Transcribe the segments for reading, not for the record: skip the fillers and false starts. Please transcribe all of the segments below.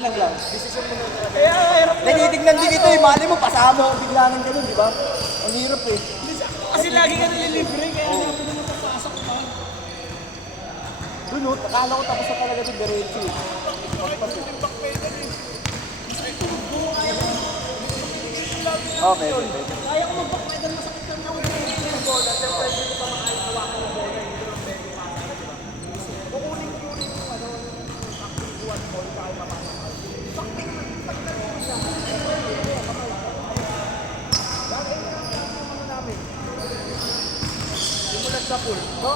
Ilang lang. Desisyon mo na talaga. Natitignan din ito eh. Mali mo, pasama ko biglangan ganun, di ba? Ang hirap eh. Kasi lagi ka nalilibre, kaya natin naman papasok pa. Doon, akala ko tapos na talaga ito, diretso eh. Okay, okay. Kaya ko mag-backpedal, masakit lang ako. Yung bola, then pwede ko pa makakahawakan ng bola, hindi ko lang pwede masa, di ba? Kukunin ko yung active buwan ball, kaya mapasok. Sakit naman, sakit na rin siya. Lagi na yung ano namin. Simulat sa pool, no?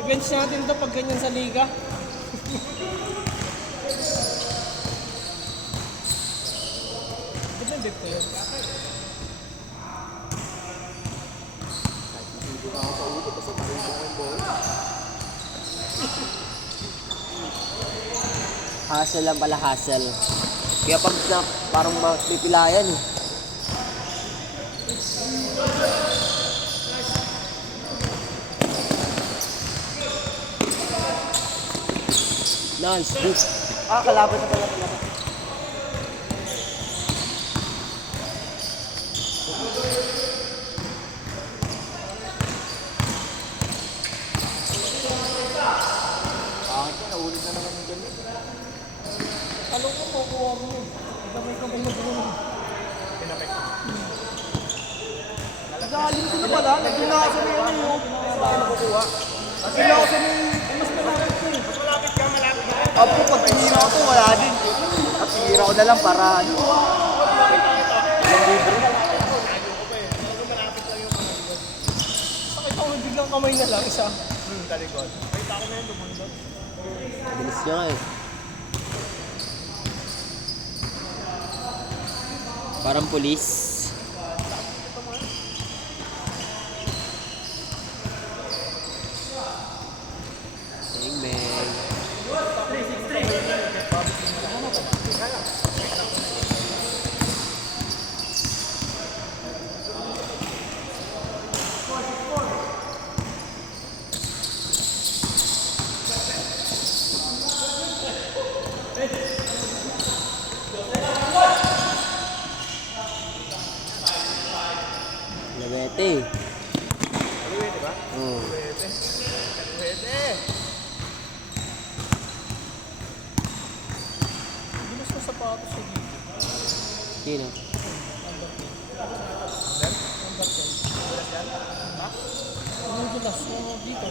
I-bench natin ito pag ganyan sa liga. Ba't nandito yun? Hassle lang pala, hassle. Kaya pag parang mapipilayan eh. Nice, good. Kalaban na pala pala. Naulit na naman yung ganyan. Alam ko kukuha mo yun. Kamay-kamay na buwan. Nagaling ko na pala. Nagpinasa na yun yung nakukuha. Kasi pinasa na yung mas malapit ko eh. Mas malapit ka, malapit ka. Apo, pag tinira ko to, wala din. At tinira ko na lang para ano. Yung libre. Sakit ako biglang kamay na lang isa. Talikod. Kita ko na yun, lumundot. Bilis niya eh. Parang pulis. Bang. Lawete. Lawete ba? Oo. Lawete. Lawete. Bilis na sapatos sa gilid. Sino? Number 10. Ha? Ano yung last mo dito?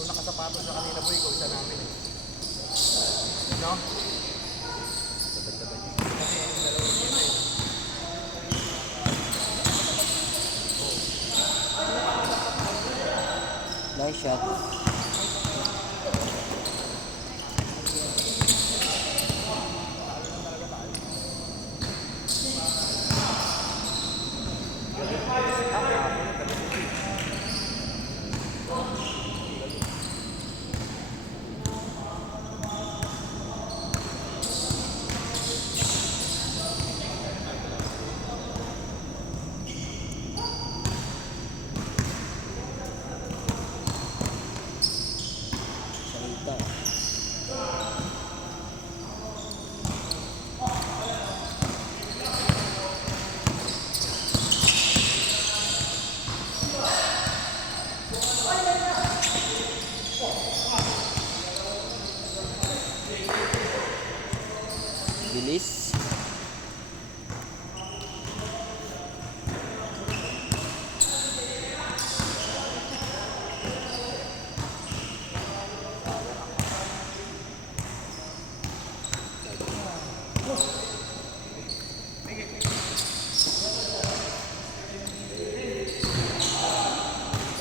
Kung nakasapatos na kanina po, ikaw isa namin eh. No? Nice shot. Salita. Bilis.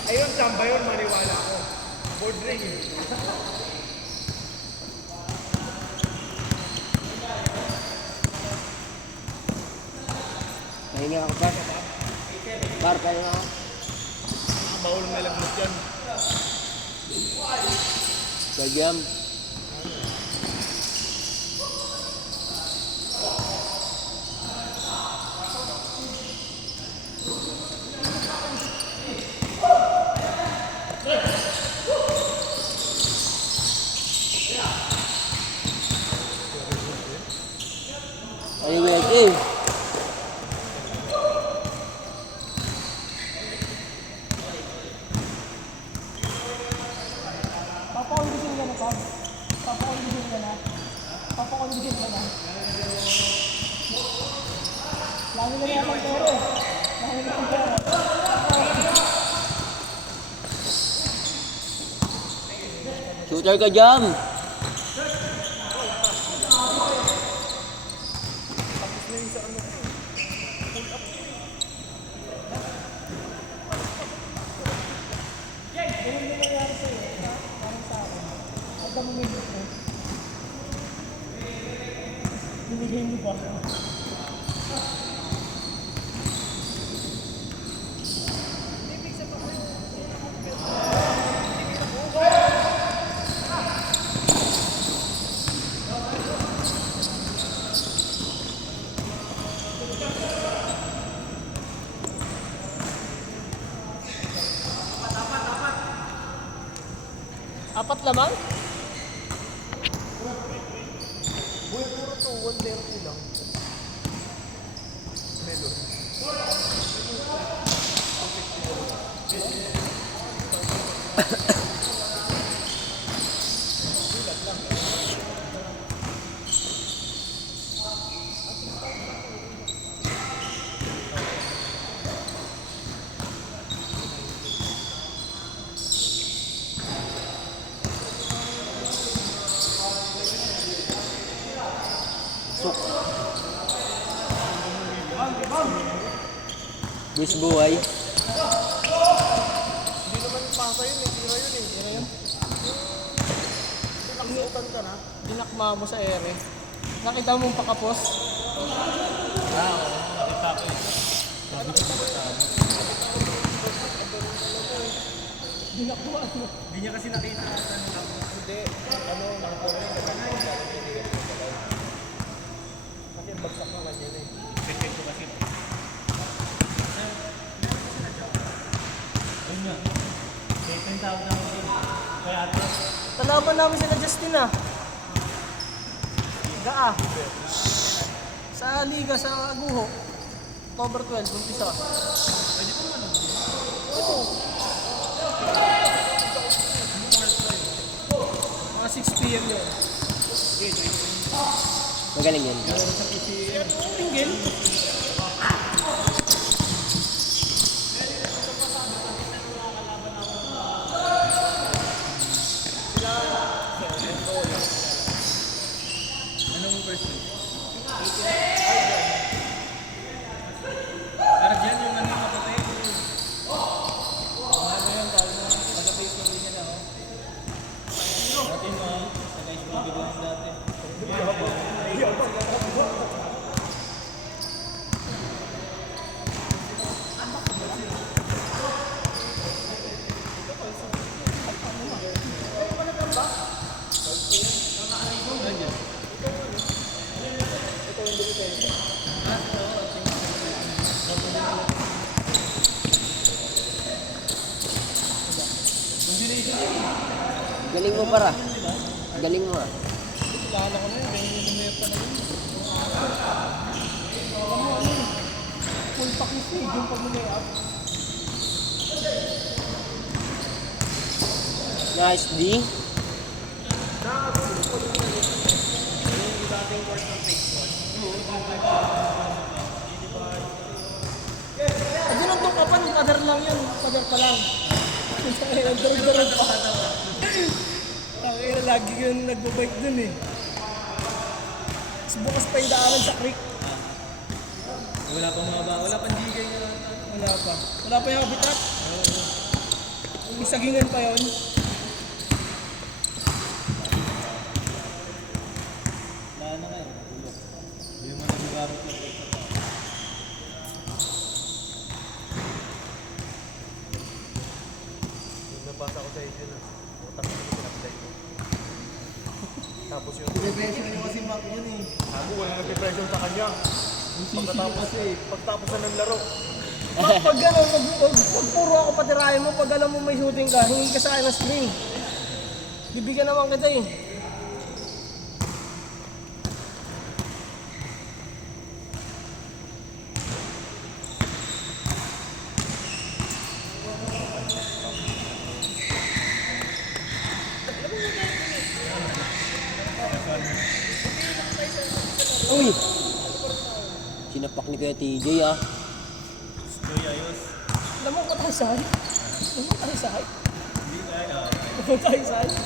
Ayun, samba yun, maniwala ko. Board ring eh. Pahinga ako pa. Bar, pahinga ako. Baul na lagnat yan. Gagam. Anyway, Papakulisin ka na, Pab. Papakulisin ka na. Papakulisin ka na. Lagi na yan ang pera eh. Lagi na ang pera. shooter ka jam. Ganun din nangyari sa'yo. Parang sa akin. At ang minute mo. Binigay mo ba? Apat lamang? Boy, puro to, 130 lang. Melon. Bis buhay. Hindi naman pasa yun eh, tira yun eh. Tira yun? Pinaksutan ka na. Dinakma mo sa ere. Nakita mong pakapos? Dinakma mo. Hindi niya kasi nakita. Hindi. Ano, nakakorne ka na. Kasi bagsak naman yun eh. Perfecto kasi. Ayun nga. Kaya 10,000 ako din. Kaya ate. Talaban namin sila Justin ah. Gaa. Sa liga, sa Aguho. October 12, umpisa. Mga 6 PM yun. Magaling yan. Tingin. Anong version? Parang yan yung ano mapatay. Ano yan, tawag na. Pagka-face ko rin nila, oh. Dati mo, sa guys mo, bigyan dati. Galing mo para. Galing mo ah. Kala ko na yun, ganyan yung lumayap pa na yun. Alam mo ano yun? Full pack yung stage yung pag lumayap. Nice D. Pag yun ang tukapan, kadar lang yun. Kadar pa lang. Darag pa. Ang lagi yun nagbabike dun eh. Tapos bukas pa yung daanan sa creek. Wala pang maba, wala pang digay nga. Wala pa. Wala pa yung habitat. May sagingan pa yun. Wala na nga, tulog. Hindi mo na nagamit lang. nabasa ko sa inyo na. Utang na pinag-apply ko. Tapos yung Pinipresyo nyo kasi Mac yun eh. ako, wala nag-depression sa kanya. Pagtapos na ng laro. Pag gano'n, pag puro ako patirahin mo, pag alam mo may shooting ka, hingi ka sa akin ng screen. Bibigyan naman kita eh. Uy! Sinapak ni Kuya TJ ah. Alam mo, patay sa'yo. Alam mo, patay sa'yo. Hindi kaya. Patay sa'yo.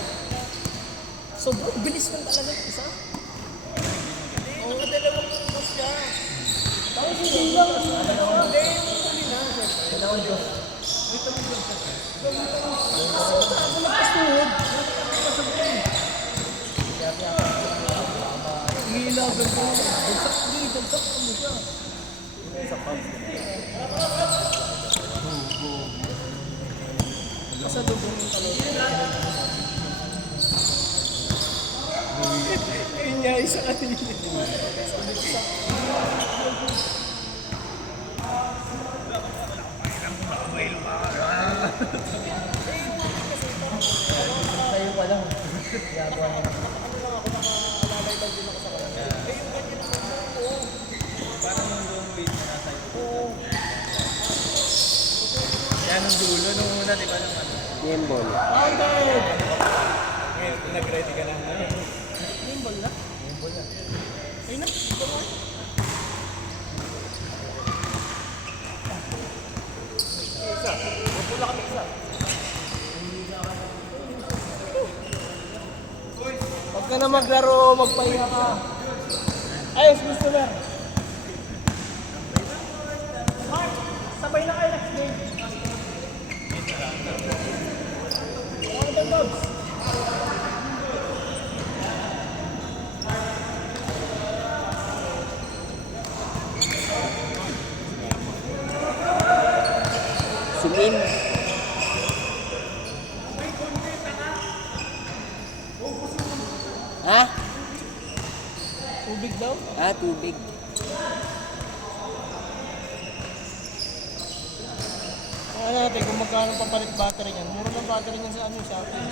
Sobrang bilis lang talaga ng isa. Oo, dalawang push ka. Tapos hindi lang. Hindi, huli na. Kasi ako nagpastuhod. Hila, ganito. Dagsak mo siya. Sa lubong yung talon. Yun niya, isa kanina. Sa'yo pa lang. Ginagawa niya. Kaya nung dulo, nung una, di ba nung ano? Game ball. Pounded! Ngayon, nag-ready ka na. Gimbal na? Ayun na, ito mo. Huwag ka na maglaro, magpahinga ka. Ayos, gusto na. Mark, sabay na kayo next game. Ano ba, Dobbs? Zoom in. Ha? Tubig daw? Ah, tubig. Kaya natin kung magkano papalit battery niyan. Mura lang battery niyan sa ano, Shopee.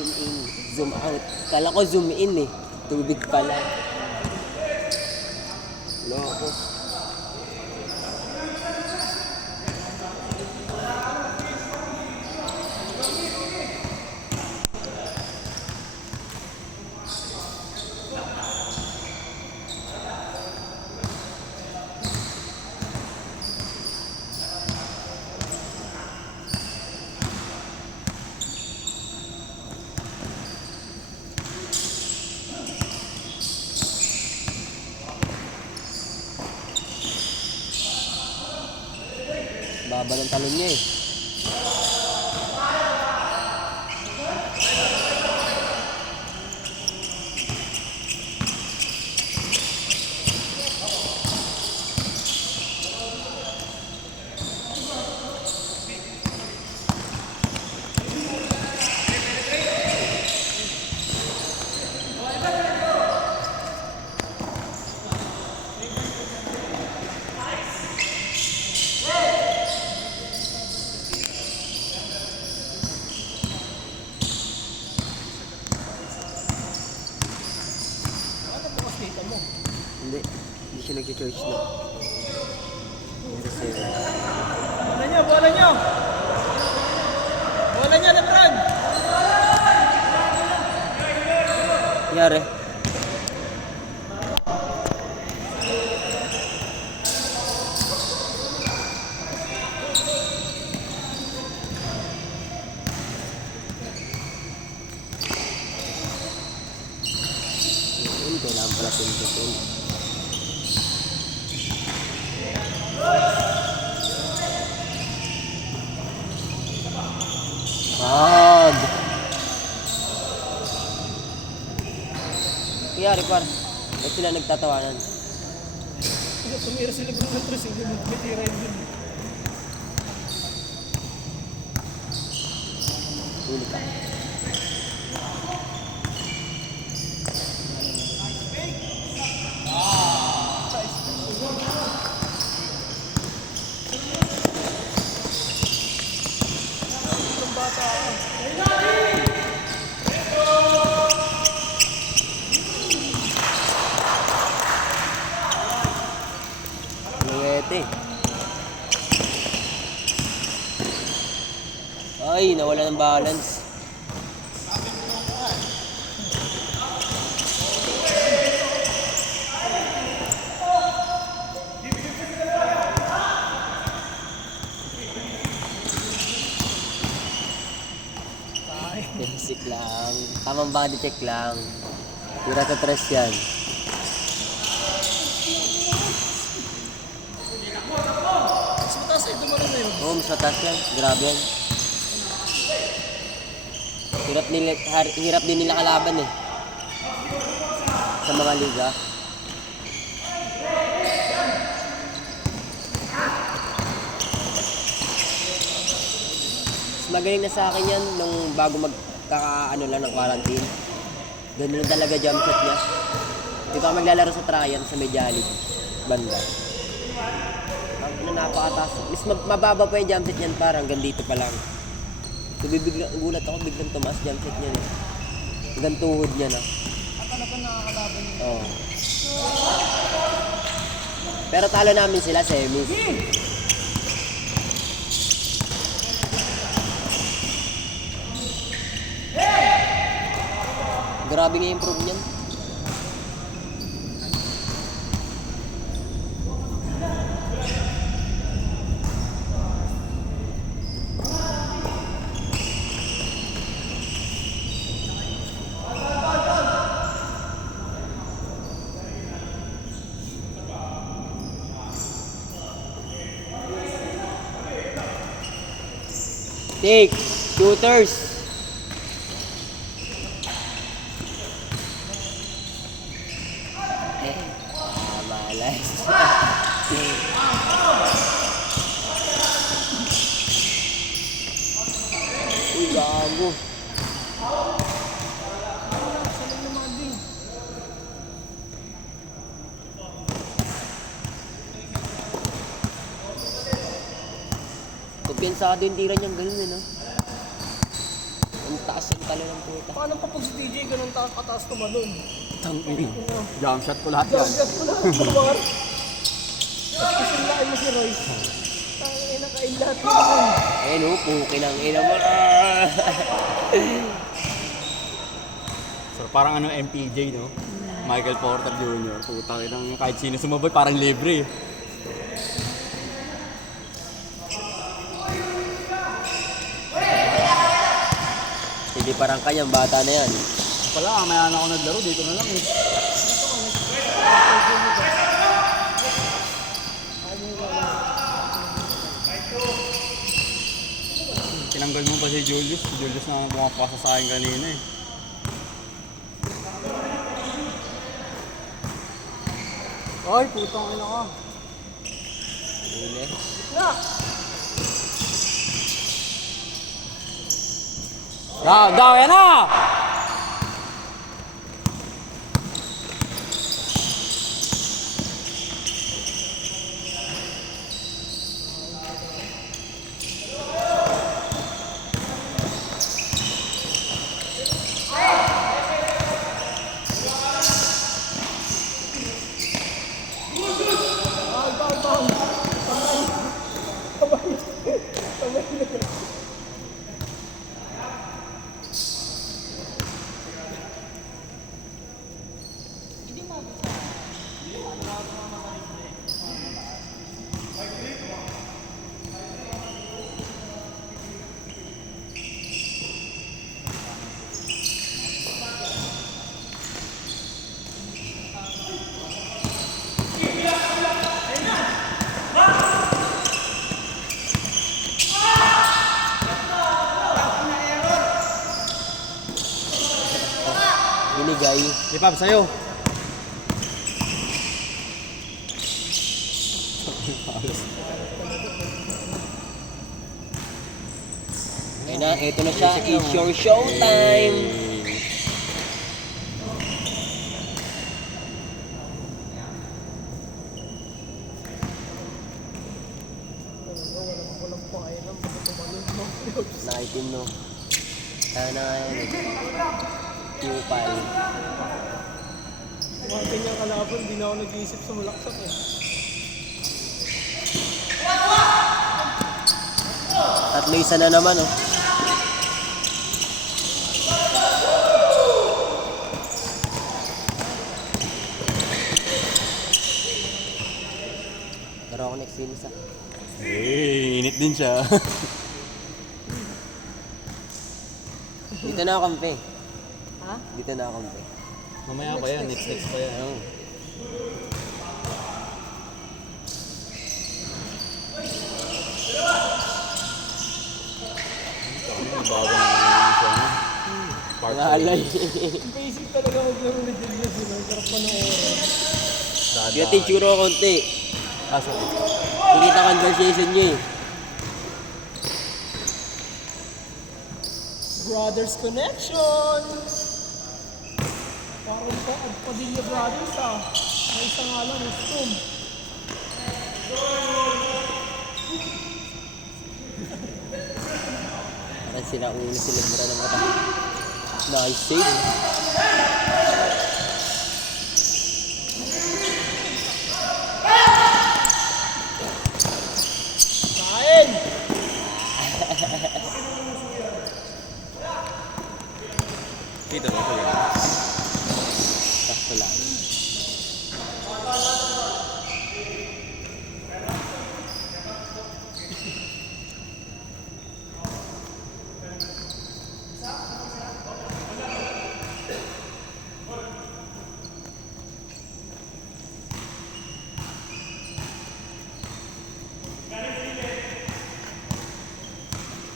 Zoom in. Zoom out. Kala ko zoom in eh. Tubig pala. Loko. Baba ng talon niya eh. Hindi. Hindi siya nag-charge na. Nasa zero. Bola niyo, bola niyo! Bola niyo, Lebron! Yari. Yun, kailangan pala pindutin. nangyari, par? Ba't sila nagtatawanan? Tumira sila bro ng tres, hindi mo tumitira yun dun. Huli ka. Ang bata ako. Luwete. Ay, nawala ng balance. Basic lang. Tamang body check lang. Tira sa tres yan. Mas mataas ay dumalo na yun. Oo, mas mataas yan. Grabe yan. Hirap din nila kalaban eh. Sa mga liga. Mas magaling na sa akin yan nung bago magkakaano lang ng quarantine. Ganun talaga jump shot niya. Dito ako maglalaro sa Tryon sa Medjalik. Banda. Ang napakataas. Mas mababa pa yung jump shot niyan, parang hanggang dito pa lang. So gulat ako, biglang tumaas jump shot niya. Hanggang tuhod niya na. At ano pa nakakalaban yun? Oo. Pero talo namin sila semis. Grabe nga yung improve niyan. Take, shooters. Malas. Uy, gago. Saling naman din. Kompensado yung tira niyang ganun, no? Ang taas yung talo ng puta. Paano pa pag si TJ ganun kataas tumalon? Tangin. Jump shot ko lahat yan. Gagat ko lang. Tumakan. At kasilain mo si Royce. Tangin na kain lahat mo naman. Ayun, oh, pukin ang ina mo. So parang ano MPJ, no? Michael Porter Jr. Putang inang kahit sino sumabay parang libre. Hindi parang kanyang bata na yan. Pala, maya na ako naglaro, dito na lang eh. Tinanggal mo pa si Julius. Si Julius na pumapasa sa akin kanina eh. Ay, putang ina ka. Uli. Daw, yan na! Binigay. Ipab, sa'yo. eto na siya. It's your showtime! Walang pakailan, baka tumalon mo. Nakaitim, no? Kaya na nga yan, eh. Kupal. Mga ganyang kalaban, di na ako nag-iisip sa malaksak eh. Tatlo isa na naman, oh. Pero ako next scene isa. Init din siya. Dito na ako kampi. Ha? Dito na ako kampi. Mamaya pa yan, next pa yan. Ayun. Bago na naman siya. Part Naalay. Basic talaga maglaro ni Julius, yun. Ang sarap panoorin. Kaya titsuro ko konti. Sorry. Nakikita conversation nyo eh. Brothers Connection! Parang pa, Padilla Brothers ah. May isa nga lang, Ustom. Parang sinauna sila mura ng mata. Nice save. Kain! Dito ba ito yan? Sakto lang.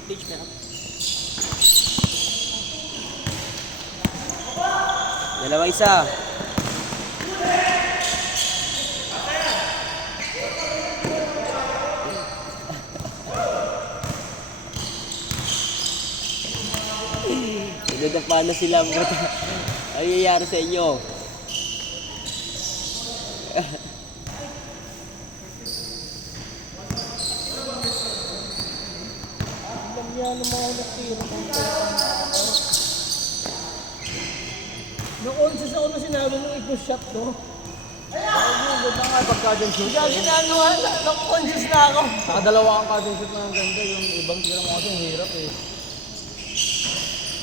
Page meron. Dalawa isa. Pinadapa na sila. Ano nangyayari sa inyo? Alam niya ng mga nakira. Noon sa una sinabi mong i-push shot to. Ayun, ganda nga pagka-jump shoot. Gagi na ano nga, na-conscious na ako. Nakadalawa kang ka-jump shoot na ang ganda. Yung ibang tira mo kasi ang hirap eh.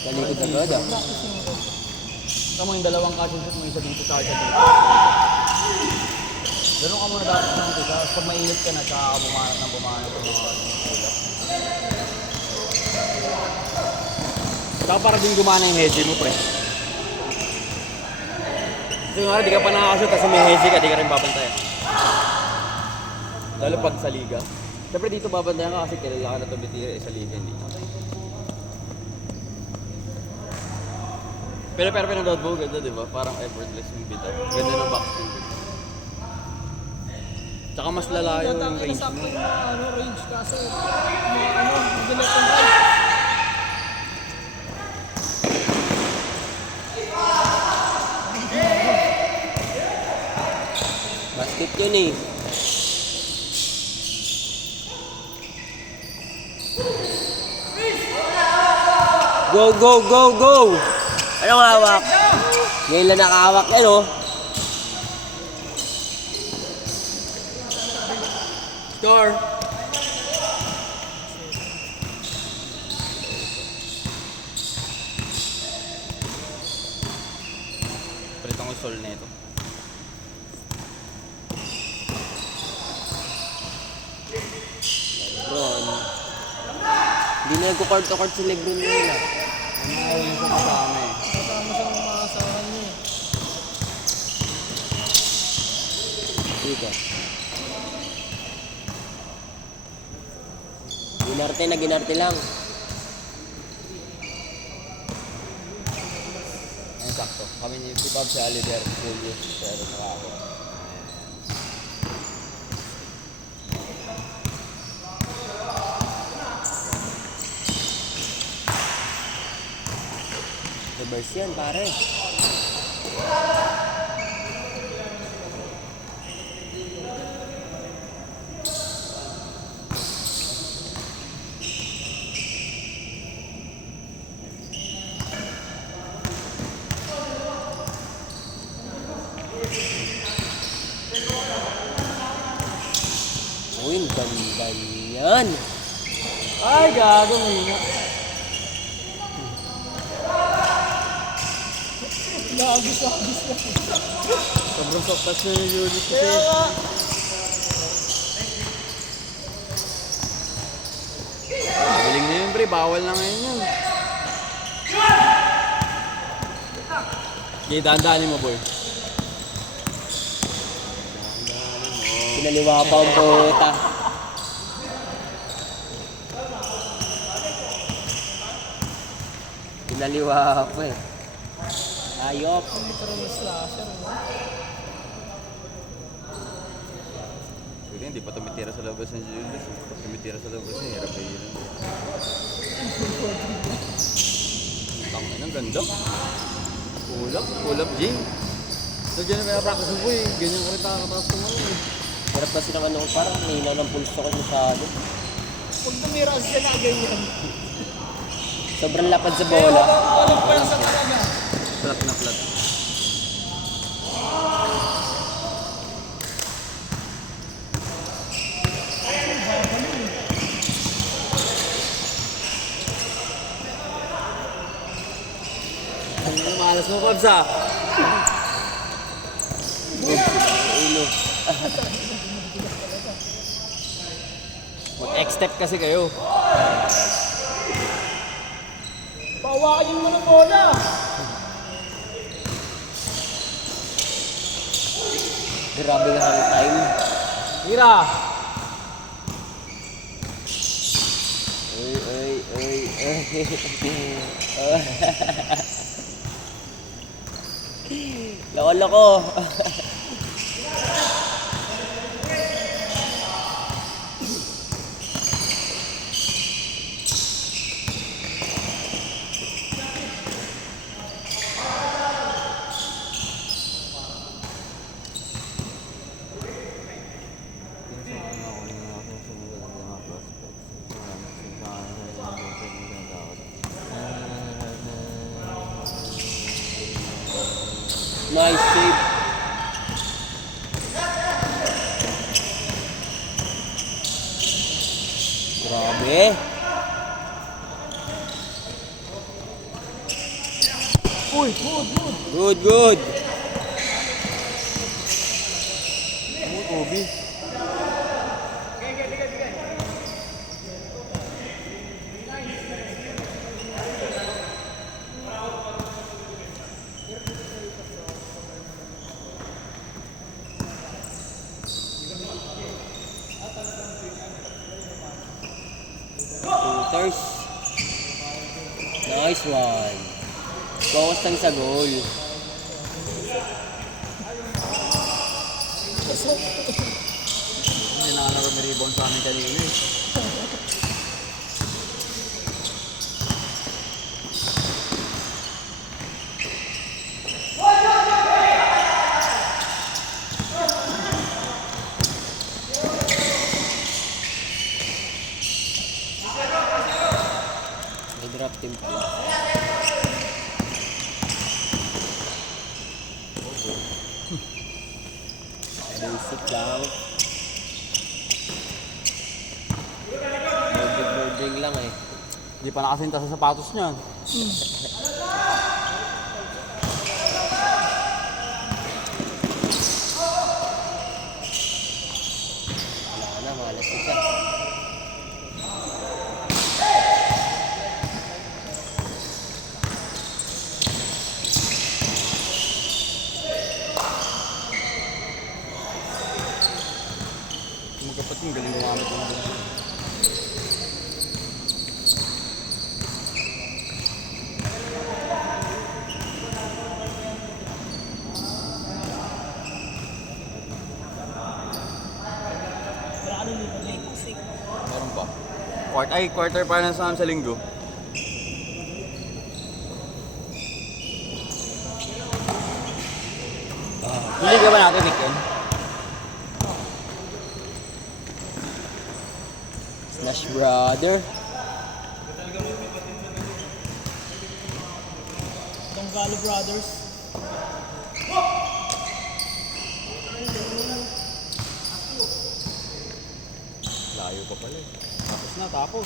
Talikod agad ah. Tama yung dalawang ka-jump shoot mo, isa dito sa dito. Ganun ka muna dapat ng dito. Pag mainit ka na, tsaka bumanat ng bumanat ng mga ulap. Saka para din gumana yung hedge mo, pre. Kasi nga, di ka pa nakakashoot, tapos may hedge ka, di ka rin babantayan. Lalo pag sa liga. Siyempre dito babantayan ka kasi kilala ka na tumitira sa liga, hindi. Pero pinanood mo, ganda di ba? Parang effortless yung bitaw. Ganda ng backspin. Tsaka mas lalayo yung range mo. Sakto yung mga range kaso mga mag-left and right. Basket yun eh. Go, go, go, go! Anong hawak? Ngayon lang nakahawak yan oh. Score! Palitan ko sol nito. Lebron. Hindi na nagko-court to court si Lebron ngayon ah. Ano yung sa kasama eh. Kasama sa mga asahan niya eh. Dito. Ginarte na ginarte lang. Ayun, sakto. Kami ni si Bob, si Alider, si Julius, si Aaron, saka ako. Ayos yan, pare. Uy, ang ganda yan. Ay, gago, nga. Nagis na. Sobrang soft touch na yung Julius kasi. Kaya nga. Galing na yun, pre. Bawal na ngayon yun. Okay, dahan-dahanin mo, boy. Pinaliwa pa ang puta. Pinaliwa pa eh. Ayop. Pero may slasher, no? Sige, hindi pa tumitira sa labas ng Julius. Pag tumitira sa labas niya, hirap na yun. Tangin, ang ganda. Pull up, Jing. So, dyan na practice mo, boy. Ganyan ka rin takataas ko ngayon eh. Hirap kasi ng ano, parang ninaw ng pulso ko masyado. Pag tumira siya na ganyan. Sobrang lapad sa Kaya bola. walang pa sa talaga. Flat na flat. Ang malas mo, Pabs, ah. Ulo. Mag-X-step kasi kayo. Pawakin mo ng bola. Grabe nga ang time. Tira! Uy. Loko-loko. Nice save. Grabe. Uy, good. Good. Obi. Shooters. Nice one. Focus lang sa goal. Hindi na nga may rebound sa amin kanina eh. May drop team pala. Basic lang. Boarding lang eh. Hindi pa nakasinta sa sapatos niyan. Wala na, malas na siya. Magkapatid, galing gumamit ng ganun. Grabe nito na yung music. Meron pa. Quarter finals namin sa linggo. Hindi ka ba natin weekend? Slash brother. Donggalo Brothers. Layo pa pala eh. Tapos na, tapos.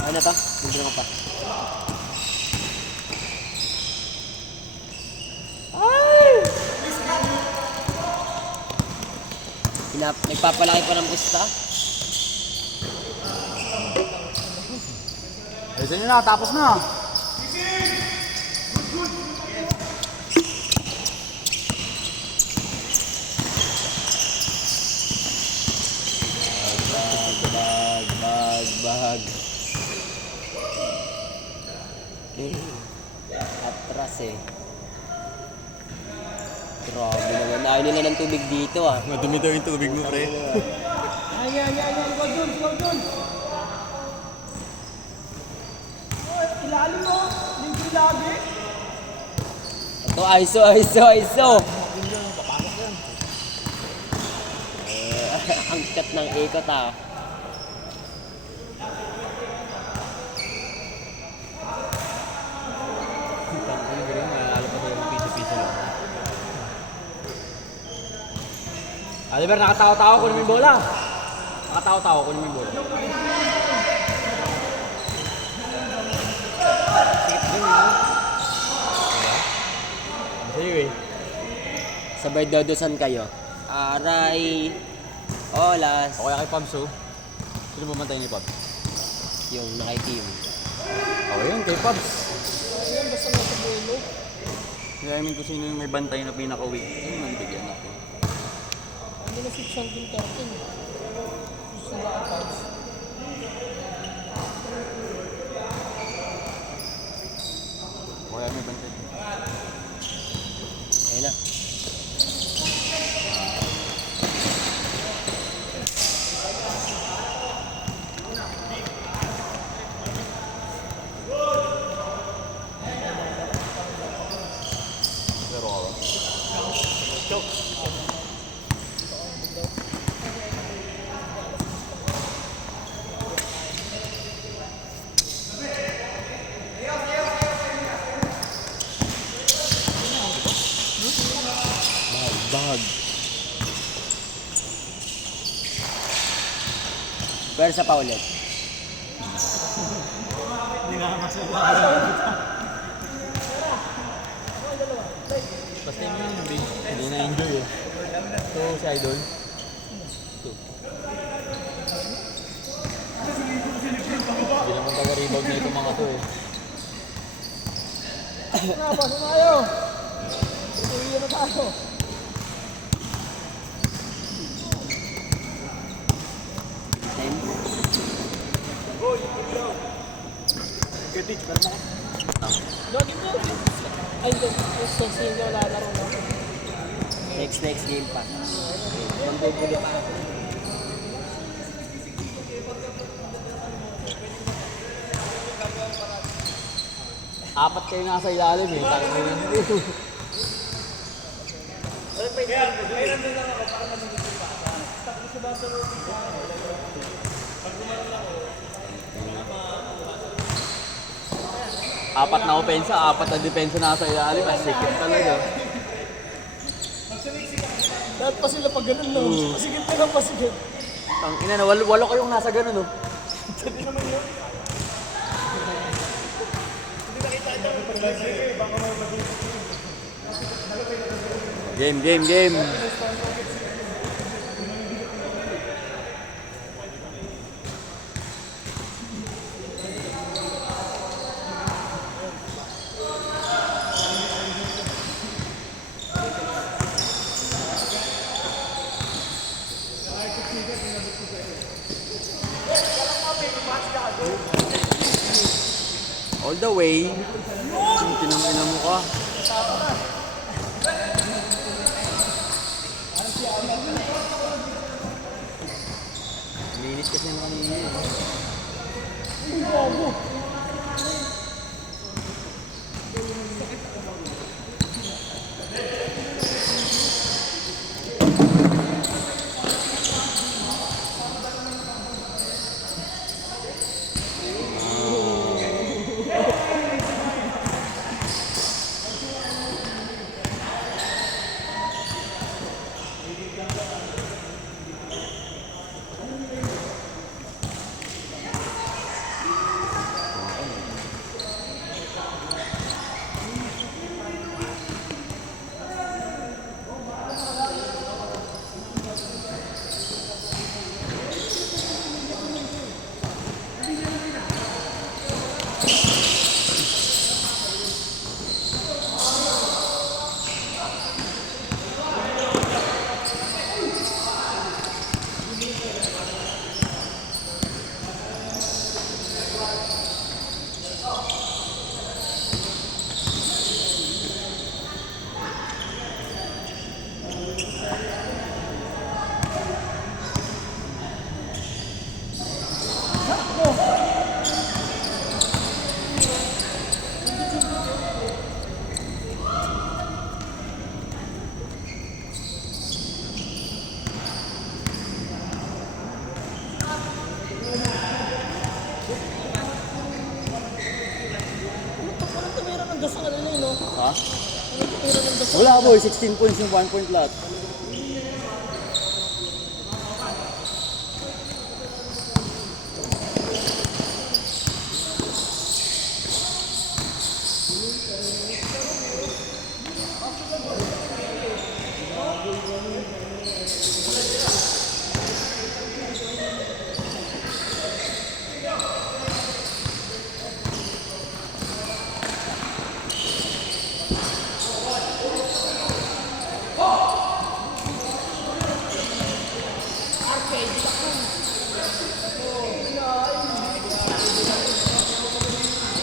Ano to? Bigyan ko pa. Nagpapalaki pa ng pusta. Ayun nyo na, tapos na. Bag. Okay. Atras eh. Grabe naman. Ayaw nila ng tubig dito ah. Madumi daw yung tubig mo, pre. Ayan. Ikaw dun. Oh, ilalim mo. Hindi lagi. Ito, ISO. Ang sikat ng ikot ah. Oliver, nakatawa-tawa, kunin mo yung bola. Nakatawa-tawa, kunin mo yung bola. Sikit din, ha? Sa'yo eh. Sabay dodosan kayo. Aray. Olas. O kaya kay Pabs, oh. Sino bumantay ni Pabs? Yung naka-team. O yun, kay Pabs. Ayan, basta nasa bulo. Kaya I mean kung sino yung may bantay na pinaka-weak. Yun ang bigyan natin. Hindi na 613. Gusto ba ang Pabs? O kaya may bantay. Ayun na. Bag. Pwersa pa ulit. Basta yun yung big. Hindi na-enjoy eh. So, si Idol. Hindi naman taga-rebound na itong mga to eh. Pasok na tayo. Uwi na tayo. Login mo. Ay, hindi. Sensing yung lalaro mo. Next game pa. Magbubulo pa ako. Apat kayo nasa ilalim eh. Takot na yun. Apat na opensa, apat na depensa nasa ilalim. Sikip talaga. Lahat pa sila pag ganun, no? Pasigit na lang, pasigit. Ang ina na, walo kayong nasa ganun, no? Game. All the way. Tinang-ina mo ka. Minit kasi naman kanina eh. Bago. Anong tumira ng gas sa kanila yun, no? Ha? Anong tumira ng gas sa Wala boy, 16 points yung 1 point lahat.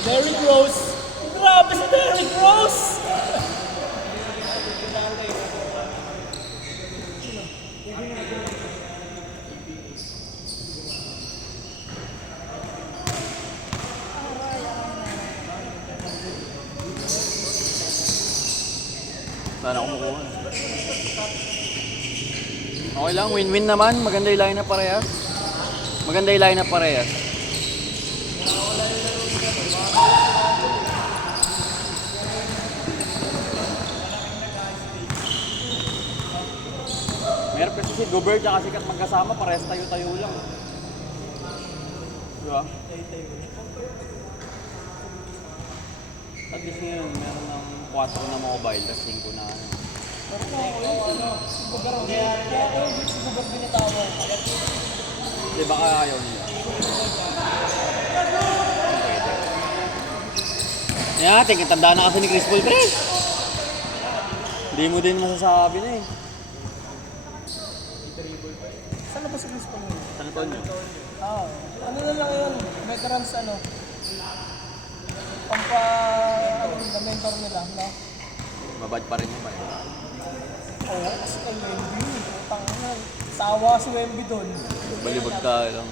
Derrick Rose. Grabe si Derrick Rose! Sana kumukuha. Okay lang, win-win naman. Maganda yung line na parehas. Maganda yung line na parehas. Meron kasi si Gobert at Sikat magkasama, parehas tayo-tayo lang. Diba? At least ngayon, meron ng 4 na mobile, tapos 5 na ano. Pero si Gobert, kaya si Gobert binitawan. Di baka ayaw nila. Yeah, tandaan na kasi ni Chris Paul, pre. Hindi mo din masasabi na eh. Saan na ba si Chris Paul? San Antonio. Ano na lang yun, veterans ano. Na mentor nila, no? Mabad pa rin yung ba? Oo, kasi kay Wemby, utang na. Sawa si Wemby doon. Balibag tayo lang.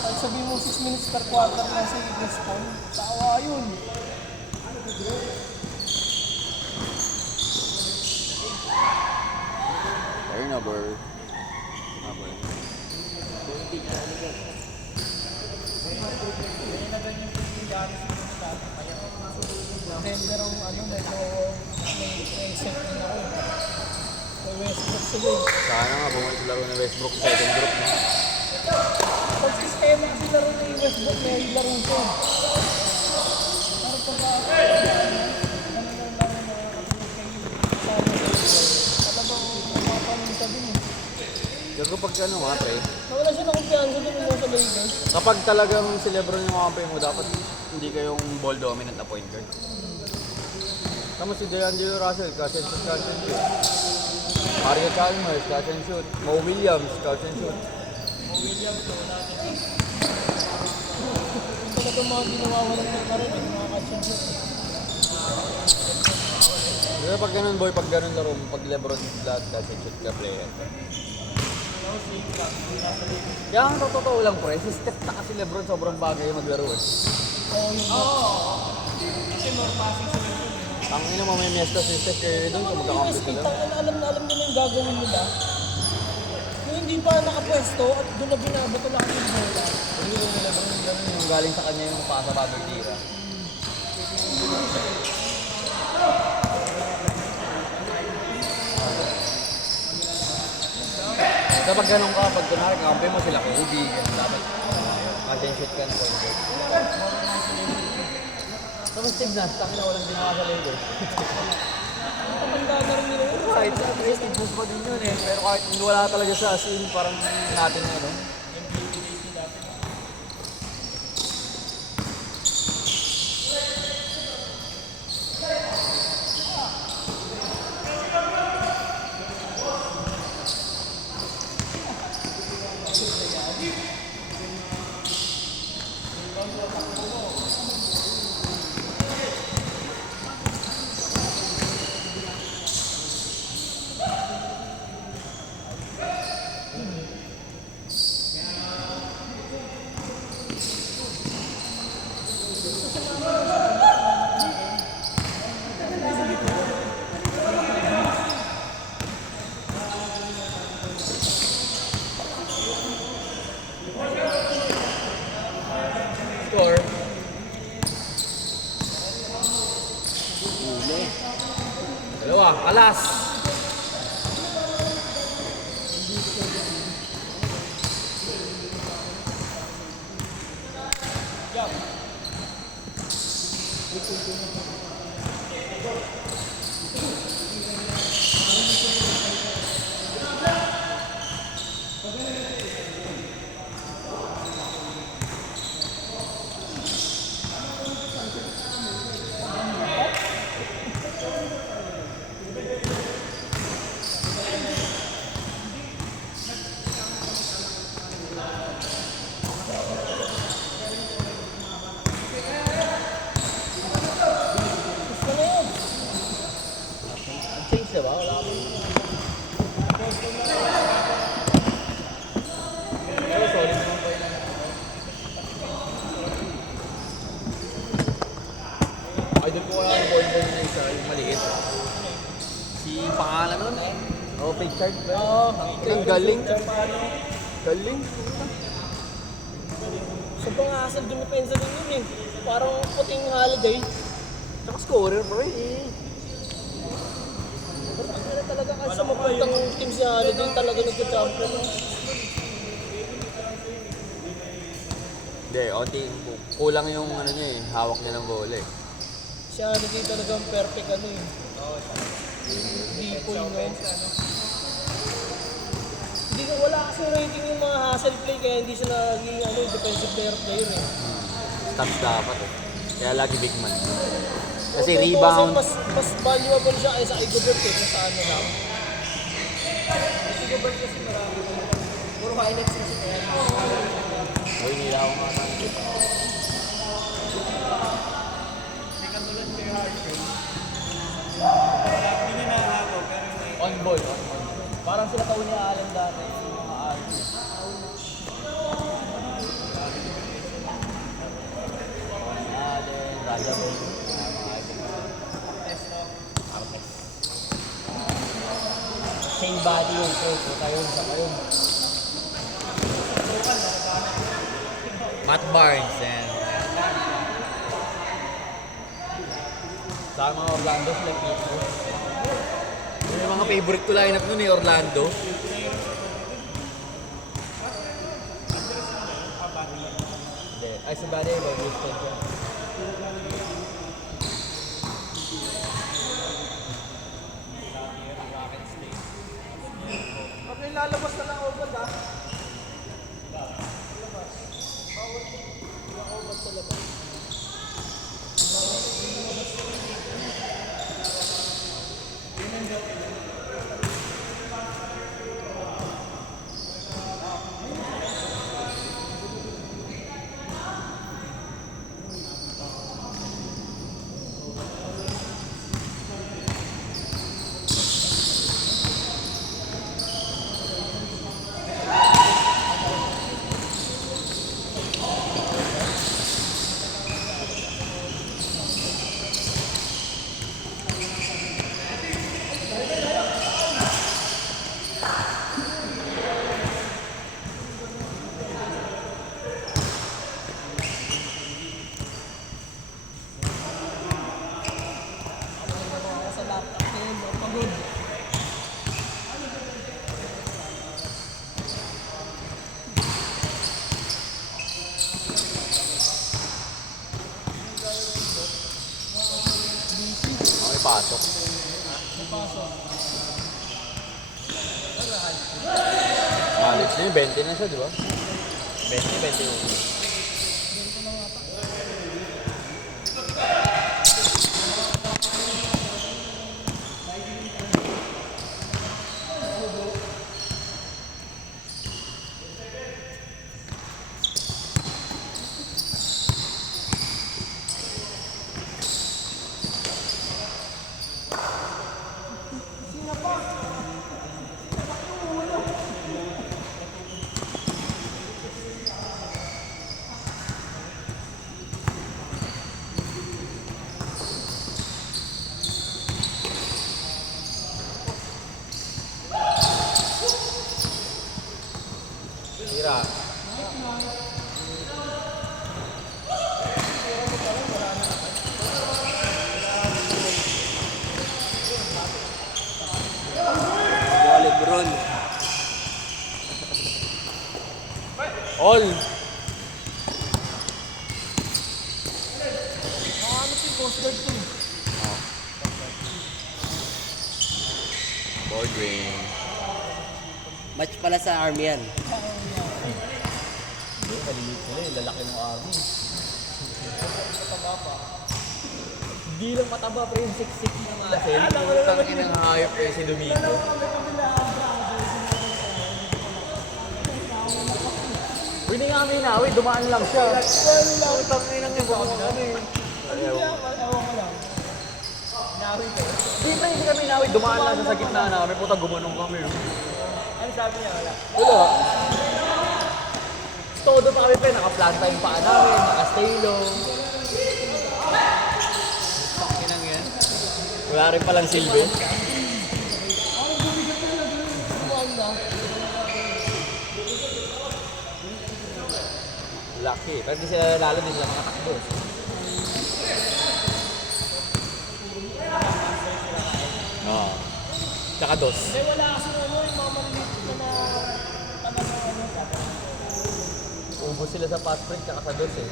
Pag sabihin mo 6 minutes per quarter lang si Chris Paul, sawa yun. Turnover. Denver ang ano, medyo may set din ako. May Westbrook sila eh. Sana nga bumalik laro ni Westbrook sa second group. No? Pag sistema kasi laro ni Westbrook, may laro siya. Pero pag Pero pag ano nga, pre, nawala siya ng kumpiyansa din mo sa Lakers. kapag talagang si Lebron yung kakampi mo, dapat hindi kayong ball dominant na point guard. Tama si D'Angelo Russell, catch and shoot. Mario Chalmers, catch and shoot. Mo Williams, catch and shoot. Yung talagang mga ginawawalan ng karin, yung mga catch and shoot. Pero pag ganun boy, pag ganun laro, pag Lebron lahat catch and shoot ka player. Kaya ang totoo lang pre, si Steph na kasi Lebron sobrang bagay yung maglaro eh. Ang ina mo may miyesta si Steph Curry doon kung magkakampi sila. Alam na alam nila yung gagawin nila. Yung hindi pa nakapwesto at doon na binabato lang yung bola. Hindi rin nila ganun yung galing sa kanya yung pasa bagong tira. Kapag ganun ka, pag kunwari kampi mo sila Kobe, ganun dapat attention ka na point guard. Tapos Steve Nash, tangina walang ginawa sa Lakers. Matanda na rin nila yun. Kahit sa Steve Nash pa din yun eh, pero kahit wala talaga sa scene, parang natin ano. Score. Huli. Dalawa, alas. Gusto na yun. Change na ba? Wala ka. Pero solid naman pa yun. Idol ko wala yung point guard na isa, yung maliit. Si pangalan nun eh. Oh, fake chart ba? Oo. Ang galing. Galing. Sobrang asal dumipensa din yun eh. Parang puting holiday. Tsaka scorer bro eh. Pero ang ganda talaga kasi sa mapuntang team si holiday talaga nagka-champion. Hindi, onti. Kulang yung ano niya eh. Hawak niya ng bola eh. Si holiday talagang perfect ano eh. Depoy no. Hindi ko wala kasi rating yung mga hustle play kaya hindi sila naging ano, defensive player eh. Stats dapat eh. Kaya lagi big man. Kasi Kung rebound. mas valuable siya kaysa kay Gobert eh, kung saan na lang. Si Gobert kasi marami. Puro highlights kasi kaya. Uy, nila ako nga ng on ball. Parang sila taon ni Allen dati. Yung mga Allen. Allen, Raja Bell. Same body yung coach. Kayo sa kayo. Matt Barnes and sa mga Orlando sila Pico. Yung mga favorite ko lineup nun eh, Orlando. Hindi. Ay, sa Bade, by Houston siya. Okay, lalabas na lang open ha. pasok. College na yun, 20 na siya, di ba? 20, 21. Tira. Lebron. All. Ano si Coast Guard to? Board ring. Match pala sa Army yan. Malilit sila yung lalaki ng army. Hindi lang mataba, pero yung siksik na nga. Kasi putang inang hayop eh si Domingo. Hindi nga kami inawi, dumaan lang siya. Putang inang yung bukas kami. Ewan ko lang. Inawi ko. Hindi kami inawi, dumaan lang siya sa gitna namin. Puta, gumanong kami. Ano sabi niya? Wala. Wala. Todo pa kami pa, nakaplanta yung paa namin, nakastaylo. Inang yan. Wala rin palang silbi. Lucky. Pero di sila lalo, di sila makatakbo. Oo. Tsaka dos. Hindi, wala kasi ano, yung mga maliliit na taga ng ano. Ubus sila sa fast break tsaka sa dos eh.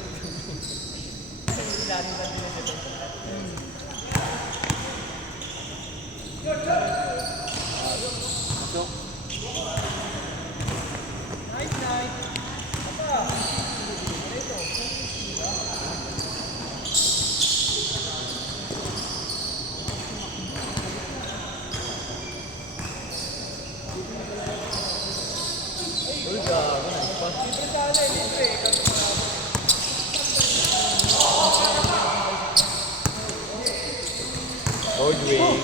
Night, night. Uy, gago na. Board wing.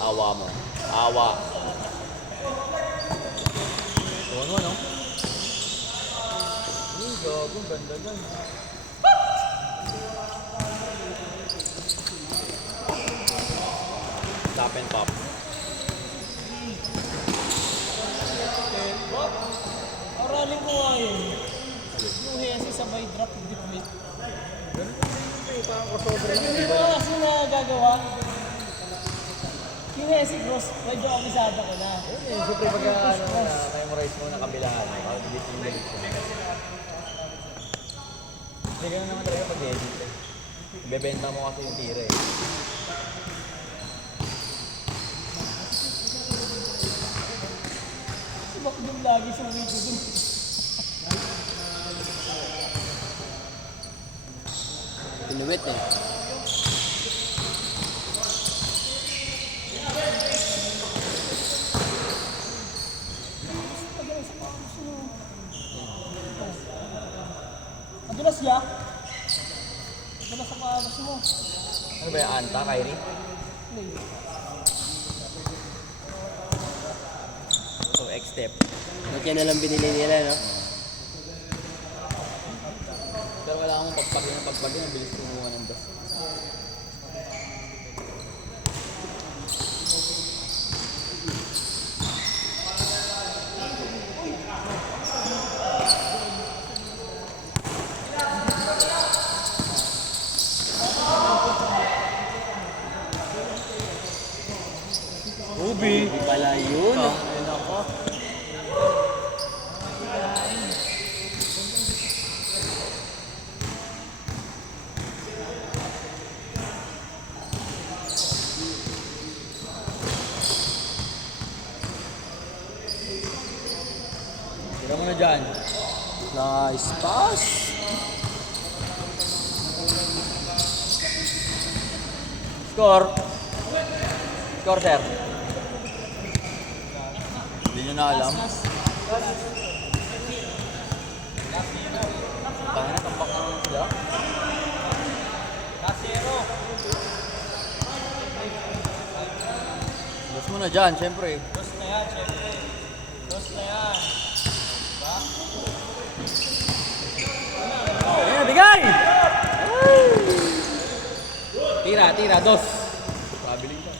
Awa mo. Awa. Tuwan mo, no? Uy, gago. Ganda dyan. Stop and pop. Aralin ko nga yun. Yung Hesi sabay drop deflate. Hindi ko lang kasi nagagawa. Yung Hesi cross, medyo amisada ko na. Siyempre pagka memorize mo na kabilangan, hindi yung balik mo. Hindi ganun naman talaga pag-edit eh. Bebenta mo kasi yung tira eh. Kasi bakit yung lagi sa video dun? Pinuwit eh. Madulas ya? Madulas sa palas mo. Ano ba yung Anta, Kyrie? So, X-step. Ba't yan nalang binili nila, no? Pero wala akong pagpagin ng pagpagin, ang bilis kumuha ng das. Hindi pala yun. Ayun ako. mo na dyan. Nice pass. Score. Score, sir. Hindi nyo na alam. Tangin na, tambak na sila. Dos mo na dyan, syempre. Ayan, bigay! Tira, dos. Pabiling ka.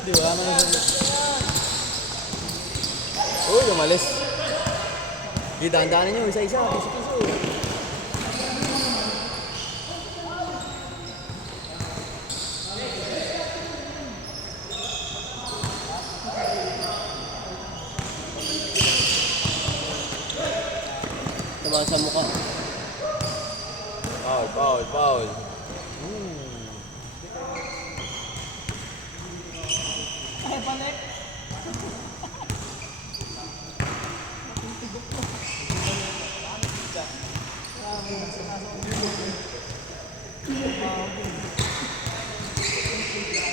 Hindi, wala naman na uy, umalis. Hindi, dahan-dahanin nyo, isa-isa, piso-piso. Tumakas sa mukha. Foul. Ay, balik.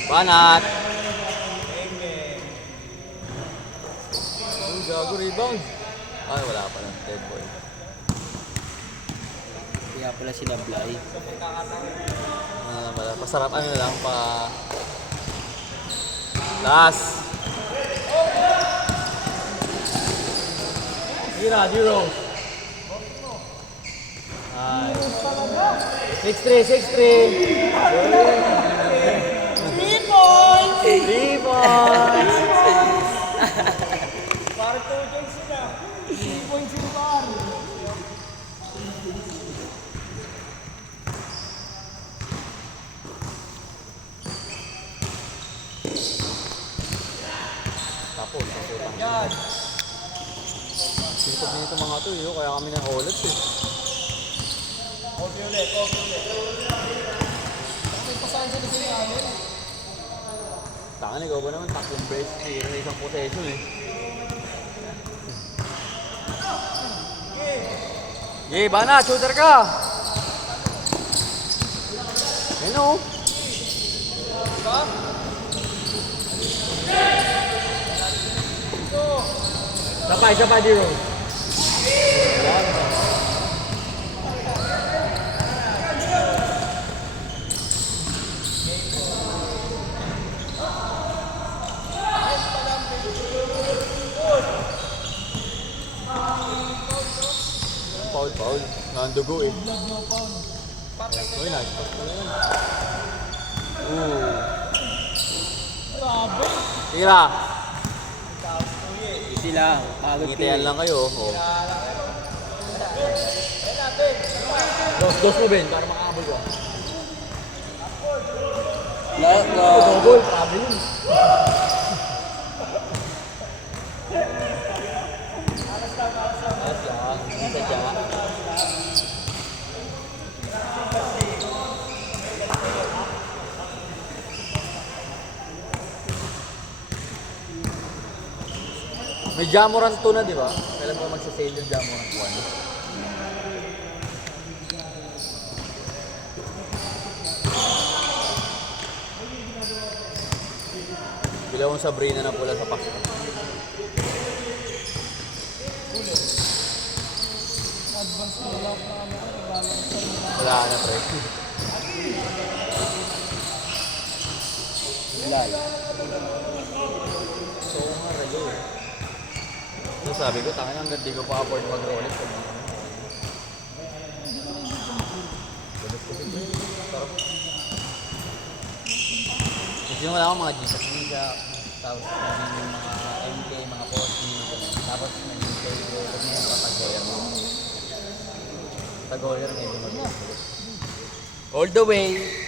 Banat! Oh, gago, rebound. Ay, wala pa lang. Dead boy. Kaya pala sila Blay. Pasarap ano na lang pa... Last! Tira, zero. Ay. 6-3. 3 points! 3 points! Parang 2 points sila. 3 points sila par. Tapos, yan. Sipag nito mga to, kaya kami ng OLED eh. May pasahan sila sa amin. Tangan, ikaw ba naman tatlong brace na isang possession eh. Yay, Bana, shooter ka! Yan o. Isa pa, Diro. Paul. Nandugo eh. Uy, nice. Grabe. Tira. Easy lang. Pagod Ngitayan lang kayo. Oh. Dos mo, Ben, para makakabol ko. Double, grabe yun. Hindi sadya. May Jamorant 2 na, di ba? Kailan mo magsasale yung Jamorant 1? Bilawang Sabrina na pula sa Pasko. Advance na wala pa namin. Wala na, pre. Blay. So, nga, relo eh. So, sabi ko, tangin hanggang di ko pa afford mag-Rolex. Kasi wala akong mga G-Shock, tapos naging yung mga MK, mga Porsche, tapos naging kayo, tapos yung mga Tag-Heuer. Tag-Heuer, medyo mag-All the way!